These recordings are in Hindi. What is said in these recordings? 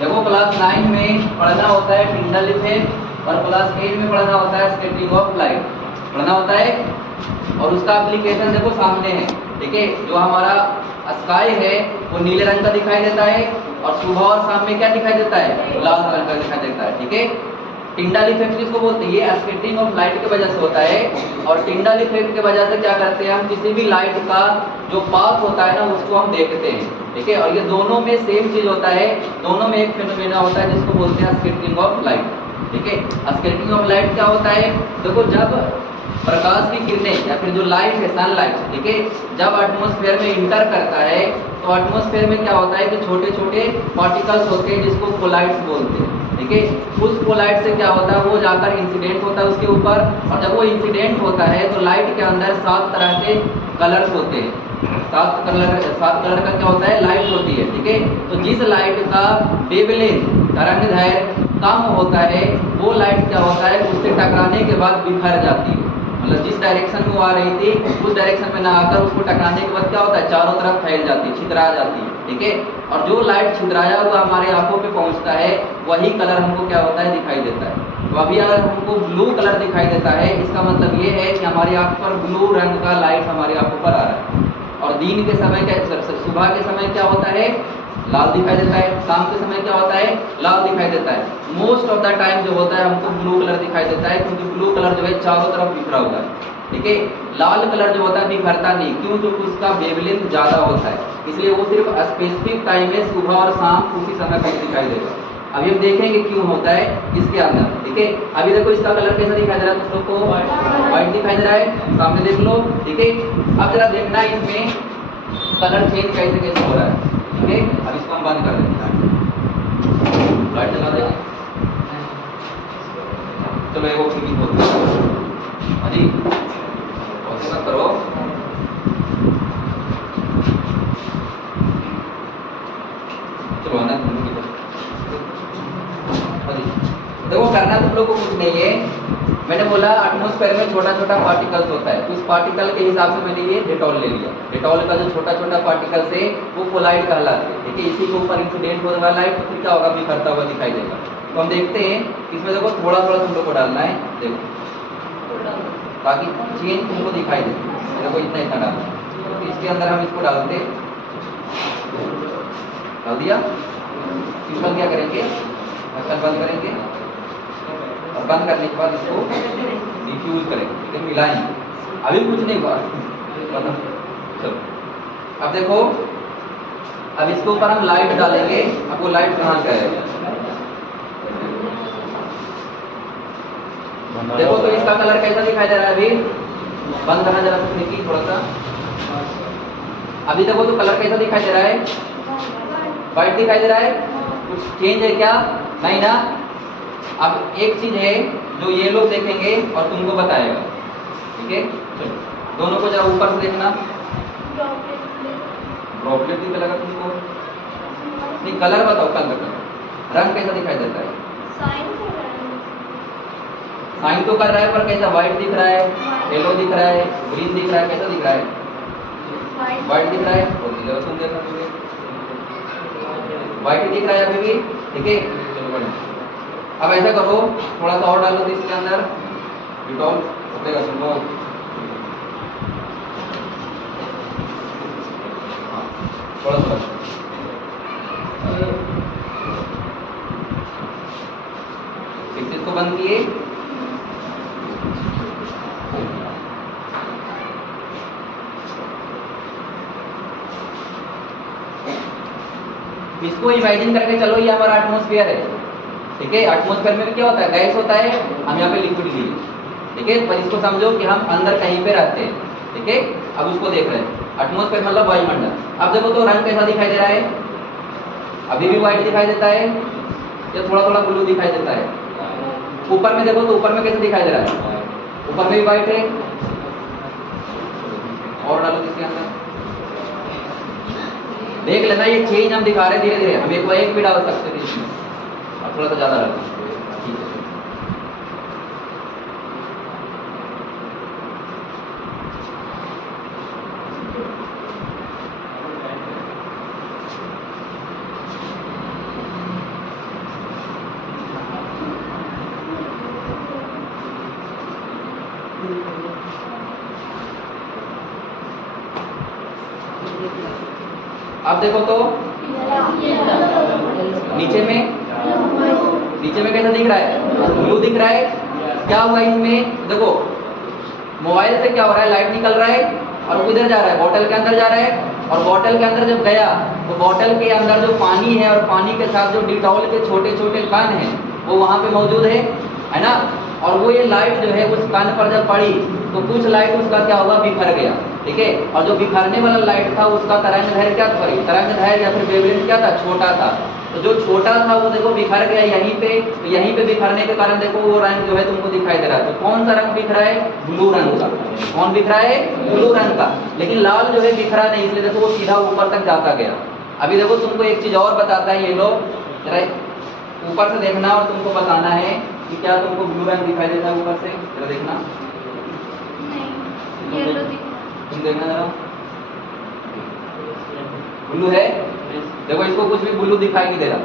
देखो क्लास 9 में पढ़ना होता है टिंडल इफेक्ट और क्लास 8 में पढ़ना होता है स्कैटरिंग ऑफ लाइट पढ़ना होता है। और उसका एप्लीकेशन देखो सामने है, ठीक है। जो हमारा स्काई है वो नीले रंग का दिखाई देता है और सुबह और शाम में क्या दिखाई देता है, लाल रंग का दिखाई देता है, ठीक है। टिंडल इफेक्ट किसको बोलते हैं, ये स्कैटरिंग ऑफ लाइट की वजह से होता है। और टिंडल इफेक्ट की वजह से क्या करते हैं हम, किसी भी लाइट का जो पाथ होता है ना उसको हम देखते हैं, ठीक है। और ये दोनों में सेम चीज होता है, दोनों में एक फिनोमेना होता है जिसको बोलते हैं स्कैटरिंग ऑफ लाइट, ठीक है। स्कैटरिंग ऑफ लाइट क्या होता है, देखो जब प्रकाश की किरणें या फिर जो लाइट है सनलाइट, ठीक है, जब एटमॉस्फेयर में इंटर करता है तो एटमॉस्फेयर में क्या होता है कि छोटे छोटे पार्टिकल्स होते हैं जिसको कोलाइड्स बोलते हैं, ठीक है। उस कोलाइड से क्या होता है, वो जाकर इंसिडेंट होता है उसके ऊपर, और जब वो इंसिडेंट होता है तो लाइट के अंदर 7 तरह के कलर्स होते हैं। 7 कलर का क्या होता है, लाइट होती है, ठीक है। तो जिस लाइट का वेवलेंथ तरंगदैर्घ्य कम होता है वो लाइट क्या होता है, उससे टकराने के बाद बिखर जाती है। मतलब जिस डायरेक्शन में वो आ रही थी उस डायरेक्शन में ना आकर उसको टकराने के बाद क्या होता है, चारों तरफ फैल जाती है, छितरा जाती है, ठीक है। और जो लाइट छितराया हुआ हमारे आंखों पे पहुंचता है वही कलर हमको क्या होता है, दिखाई देता है। तो अभी अगर हमको ब्लू कलर दिखाई देता है इसका मतलब ये है कि हमारी आंख पर ब्लू रंग का लाइट हमारी आंखों पर आ रहा है। और दिन के समय क्या, सुबह के समय क्या होता है, लाल दिखाई देता है, शाम के समय क्या होता है, लाल दिखाई देता है। मोस्ट ऑफ द टाइम जो होता है हमको ब्लू कलर दिखाई देता है, क्योंकि ब्लू कलर जो है चारों तरफ बिखरा हुआ है, ठीक है। लाल कलर जो होता है बिखरता नहीं, क्यों, क्योंकि उसका वेवलेंथ ज्यादा होता है, इसलिए वो सिर्फ स्पेसिफिक टाइम में सुबह और शाम उसी समय पर दिखाई देगा। अभी हम देखेंगे क्यों होता है इसके अंदर, ठीक है। अभी देखो इसका कलर कैसा दिखाई दे रहा है, कुछ लोग को व्हाइट दिखाई दे रहा है, सामने देख लो, ठीक है। अब जरा देखना इसमें कलर चेंज कैसे कैसे हो रहा है, ठीक है। अब इसको हम बंद कर देते हैं, लाइट जला देंगे। चलो एक और क्लिक बोलते हैं, हाँ जी ऐसे मत करो। चलो आना देखो, करना तुम लोग को कुछ नहीं है। मैंने बोला एटमॉस्फेयर में छोटा छोटा पार्टिकल्स होता है, तो उस पार्टिकल के हिसाब से मैंने ये डेटॉल ले लिया। डेटॉल का जो छोटा छोटा पार्टिकल्स है वो कोलाइड कहलाते हैं, ठीक है। इसी के ऊपर इंसिडेंट होने वाला लाइट तो फिर क्या होगा, बिखरता हुआ दिखाई देगा। तो हम देखते हैं इसमें, देखो थोड़ा थोड़ा तुम लोग को डालना है, देखो ताकि चेंज तुमको दिखाई दे। देखो इतना इतना डालना है, तो इसके अंदर हम इसको डालते, डाल दिया। इसमें क्या करेंगे, ढक्कन बंद करेंगे और बंद करने के बाद इसको डिफ्यूज करेंगे, ठीक है, मिलाएंगे। अभी कुछ नहीं हुआ, चलो अब देखो, अब इसके ऊपर हम लाइट डालेंगे। अब वो लाइट कहाँ से आएगा, देखो तो इसका कलर कैसा दिखाई दे रहा है, अभी बंद करना जरा सा देखिए थोड़ा सा। अभी देखो तो कलर कैसा दिखाई दे रहा है, व्हाइट दिखाई दे रहा है। कुछ चेंज है क्या, नहीं ना। अब एक चीज है जो ये लोग देखेंगे और तुमको बताएगा, ठीक है। चलो दोनों को जरा ऊपर से देखना, ड्रॉपलेट दिखने लगा तुमको, नहीं कलर बताओ, कलर रंग कैसा दिखाई देता है, साइन तो कर रहा है पर कैसा, व्हाइट दिख रहा है, येलो दिख रहा है, ग्रीन दिख रहा है, कैसा दिख रहा है, व्हाइट दिख रहा है। और तुम देखना, व्हाइट दिख रहा है अभी भी, ठीक है। चलो बढ़िया, अब ऐसा करो थोड़ा सा और डालो तो इसके अंदर डिटॉल उठेगा, सुनो थोड़ा सा इसको बंद किए। इसको इमेजिन करके चलो, ये हमारा एटमॉस्फेयर है, ठीक है। एटमॉस्फेयर में भी क्या होता है, गैस होता है, हम यहाँ पे लिक्विड लिए, ठीक है। पर इसको समझो कि हम अंदर कहीं पे रहते हैं, ठीक है। अब उसको देख रहे हैं, एटमॉस्फेयर मतलब वायुमंडल। अब देखो तो रंग कैसा दिखाई दे रहा है, अभी भी व्हाइट दिखाई देता है या थोड़ा थोड़ा ब्लू दिखाई देता है। ऊपर में देखो तो ऊपर में कैसे दिखाई दे रहा है, ऊपर में भी व्हाइट है। और डालो इसके अंदर, देख लेना ये चेंज हम दिखा रहे हैं धीरे धीरे। हम एक भी डाल सकते थे इसमें, और थोड़ा सा ज्यादा डालते, ठीक है। अब देखो तो नीचे में कैसा दिख रहा है? ब्लू दिख रहा है। क्या हुआ इसमें? देखो मोबाइल से क्या हो रहा है, लाइट निकल रहा है और किधर जा रहा है? बॉटल के अंदर जा रहा है। और बॉटल के अंदर जब गया तो बॉटल के अंदर जो पानी है और पानी के साथ जो डिटॉल के छोटे छोटे कण हैं वो वहाँ पे मौजूद है ना। और वो ये लाइट जो है उस कण पर जब पड़ी तो कुछ लाइट उसका क्या हुआ, बिखर गया। ठीक है। और जो बिखरने वाला लाइट था उसका तरंगदैर्घ्य क्या था? तरंगदैर्घ्य या फिर वेवलेंथ क्या था? छोटा था। तो जो छोटा था वो देखो बिखर गया यहीं पे। तो यहीं पे बिखरने के कारण देखो वो रंग जो है तुमको दिखाई दे रहा है। तो कौन सा रंग बिखरा है? ब्लू रंग का। कौन बिखरा है? ब्लू रंग का। लेकिन लाल जो है बिखरा नहीं, इसलिए देखो वो सीधा ऊपर तक जाता गया। अभी देखो तुमको एक चीज और बताता है ये लोग, जरा ऊपर से देखना और तुमको बताना है कि क्या तुमको ब्लू रंग दिखाई देता है ऊपर से? जरा देखना। तुम देखना जरा, ब्लू है। देखो इसको कुछ भी ब्लू दिखाई नहीं दे रहा,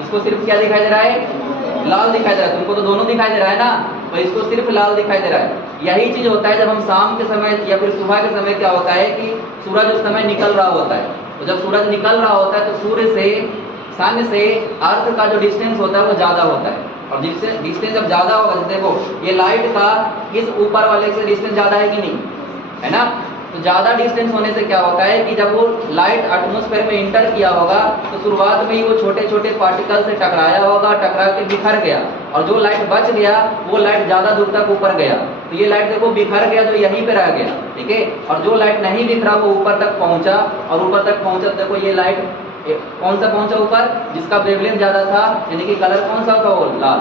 इसको सिर्फ क्या दिखाई दे रहा है? लाल दिखाई दे रहा है। तुमको तो दोनों दिखाई दे रहा है ना, तो इसको सिर्फ लाल दिखाई दे रहा है। यही चीज होता है जब हम शाम के समय या फिर सुबह के समय क्या होता है कि सूरज उस समय निकल रहा होता है। तो जब सूरज निकल रहा होता है तो सूर्य से, सन से अर्थ का जो डिस्टेंस होता है वो ज्यादा होता है। और डिस्टेंस जब ज्यादा होगा, देखो ये लाइट का इस ऊपर वाले से डिस्टेंस ज्यादा है कि नहीं, है ना। तो ज्यादा डिस्टेंस होने से क्या होता है कि जब वो लाइट एटमॉस्फेयर में इंटर किया होगा तो शुरुआत में ही वो छोटे छोटे पार्टिकल से टकराया होगा, टकरा के बिखर गया। और जो लाइट बच गया वो लाइट ज्यादा दूर तक ऊपर गया। तो ये लाइट देखो बिखर गया, जो यहीं पे रह गया। ठीक है। और जो लाइट नहीं बिखरा वो ऊपर तक पहुंचा, और ऊपर तक पहुंचा तो देखो ये लाइट कौन सा पहुंचा ऊपर? जिसका वेवलेंथ ज्यादा था, यानी कि कलर कौन सा था? वो लाल।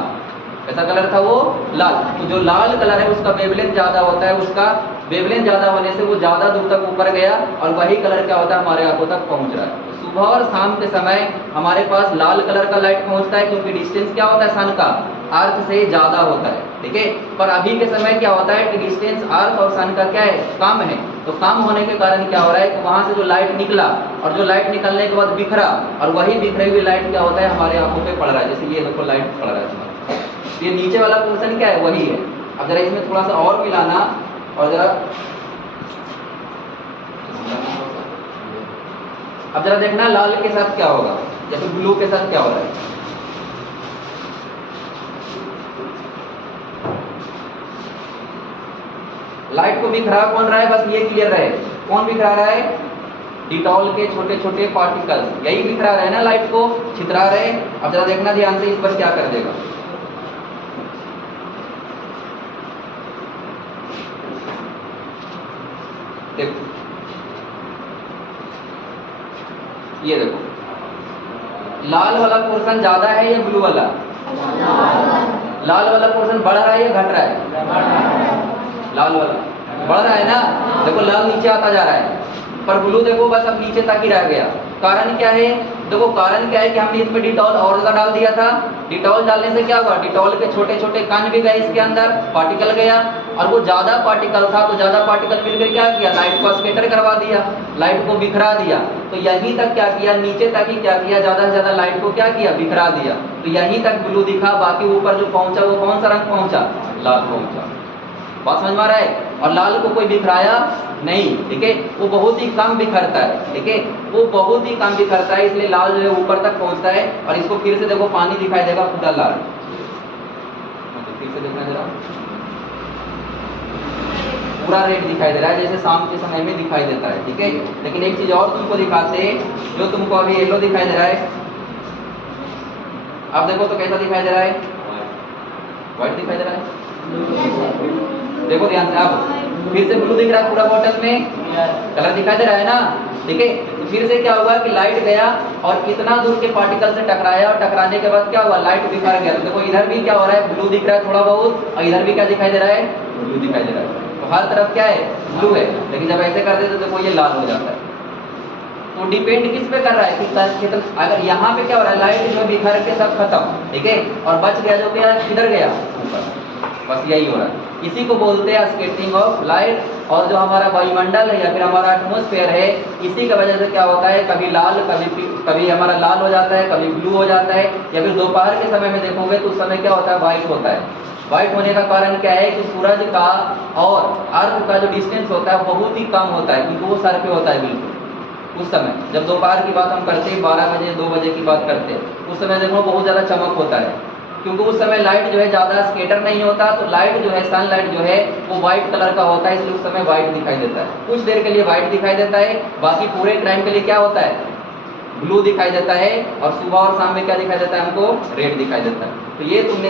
कैसा कलर था वो? लाल। तो जो लाल कलर है उसका वेवलेंथ ज्यादा होता है, उसका वेवलेंथ ज्यादा होने से वो ज्यादा दूर तक ऊपर गया, और वही कलर क्या होता है? हमारे आंखों तक पहुंच रहा है। तो सुबह और शाम के समय हमारे पास लाल कलर का लाइट पहुंचता है, क्योंकि डिस्टेंस क्या होता है? सन का अर्थ से ज्यादा होता है। ठीक है। पर अभी के समय क्या होता है कि डिस्टेंस अर्थ और सन का क्या है? कम है। तो कम होने के कारण क्या हो रहा है कि वहां से जो लाइट निकला, और जो लाइट निकलने के बाद बिखरा, और वही बिखरी हुई लाइट क्या होता है? हमारे आंखों पे पड़ रहा है। जैसे ये देखो लाइट पड़ रहा है तुम्हारा, ये नीचे वाला पोर्शन क्या है? वही है। अब जरा इसमें थोड़ा सा और मिलाना, और जरा अब जरा देखना लाल के साथ क्या होगा या फिर ब्लू के साथ क्या हो रहा है। लाइट को बिखरा कौन रहा है? बस ये क्लियर रहे, कौन बिखरा रहा है? डिटॉल के छोटे छोटे पार्टिकल्स, यही बिखरा रहे ना, लाइट को छितरा रहे। अब जरा देखना ध्यान से, इस पर क्या कर देगा। देखो ये देखो, लाल वाला पोर्शन ज्यादा है या ब्लू वाला? लाल वाला पोर्शन बढ़ रहा है या घट रहा है? लाल वाला बढ़ रहा है ना। देखो लाल नीचे आता जा रहा है, पर ब्लू देखो बस अब नीचे तक ही रह गया। कारण क्या है? देखो कारण क्या है कि हमने इसमें डिटॉल और ज्यादा डाल दिया था। डिटॉल डालने से क्या हुआ? डिटॉल के छोटे छोटे कण भी गए इसके अंदर, पार्टिकल गया, और वो ज्यादा पार्टिकल था तो ज्यादा पार्टिकल मिलकर क्या किया? लाइट को स्कैटर करवा दिया, लाइट को बिखरा दिया। तो यहीं तक क्या किया? नीचे तक ही क्या किया? ज्यादा से ज्यादा लाइट को क्या किया? बिखरा दिया। तो यहीं तक ब्लू दिखा, बाकी ऊपर जो पहुंचा वो कौन सा रंग पहुंचा? लाल पहुंचा। बात समझ में आ रहा है? और लाल को कोई बिखराया नहीं। ठीक है। वो बहुत ही कम बिखरता है। ठीक है। वो बहुत ही कम बिखरता है, इसलिए लाल जो है ऊपर तक पहुंचता है। और इसको फिर से देखो, पानी दिखाई देगा पूरा लाल। फिर से देखना जरा, पूरा रेड दिखाई दे रहा है, जैसे शाम के समय में दिखाई देता है। ठीक है। लेकिन एक चीज और तुमको दिखाते हैं, जो तुमको अभी येलो दिखाई दे रहा है, अब देखो तो कैसा दिखाई दे रहा है? व्हाइट दिखाई दे रहा है। देखो ध्यान से, अब फिर से ब्लू दिख रहा है पूरा बॉटल में, कलर दिखाई दे रहा है ना। ठीक है। तो फिर से क्या हुआ कि लाइट गया और इतना दूर के पार्टिकल से टकराया, और टकराने के बाद क्या हुआ? लाइट बिखर गया। तो देखो इधर भी क्या हो रहा है? ब्लू दिख रहा है थोड़ा बहुत, और इधर भी क्या दिखाई दे रहा है? ब्लू दिखाई दे रहा है। तो हर तरफ क्या है? ब्लू है। लेकिन जब ऐसे कर देते तो देखो ये लाल हो जाता है। तो डिपेंड किस पे कर रहा है कि अगर यहाँ पे क्या हो रहा है? लाइट जो बिखर के सब खत्म, ठीक है, और बच गया जो क्या? किधर गया? ऊपर। बस यही हो रहा है। इसी को बोलते हैं स्कैटरिंग ऑफ लाइट। और जो हमारा वायुमंडल है या फिर हमारा एटमॉस्फेयर है, इसी की वजह से क्या होता है? कभी लाल, कभी हमारा लाल हो जाता है, कभी ब्लू हो जाता है, या फिर दोपहर के समय में देखोगे तो उस समय क्या होता है? व्हाइट होता है। व्हाइट होने का कारण क्या है कि सूरज का और अर्थ का जो डिस्टेंस होता है बहुत ही कम होता है, क्योंकि वो सर पे होता है बिल्कुल। उस समय जब दोपहर की बात हम करते हैं, 12 बजे 2 बजे की बात करते हैं, उस समय देखो बहुत ज़्यादा चमक होता है, क्योंकि उस समय लाइट जो है ज़्यादा स्केटर नहीं होता, तो लाइट जो है सनलाइट जो है वो व्हाइट कलर का होता है, इसलिए उस समय व्हाइट दिखाई देता है। कुछ देर के लिए व्हाइट दिखाई देता है, बाकी पूरे टाइम के लिए क्या होता है, ब्लू दिखाई देता है, और सुबह और शाम में क्या दिखाई देता है हमको, रेड दिखाई देता है। तो ये तुमने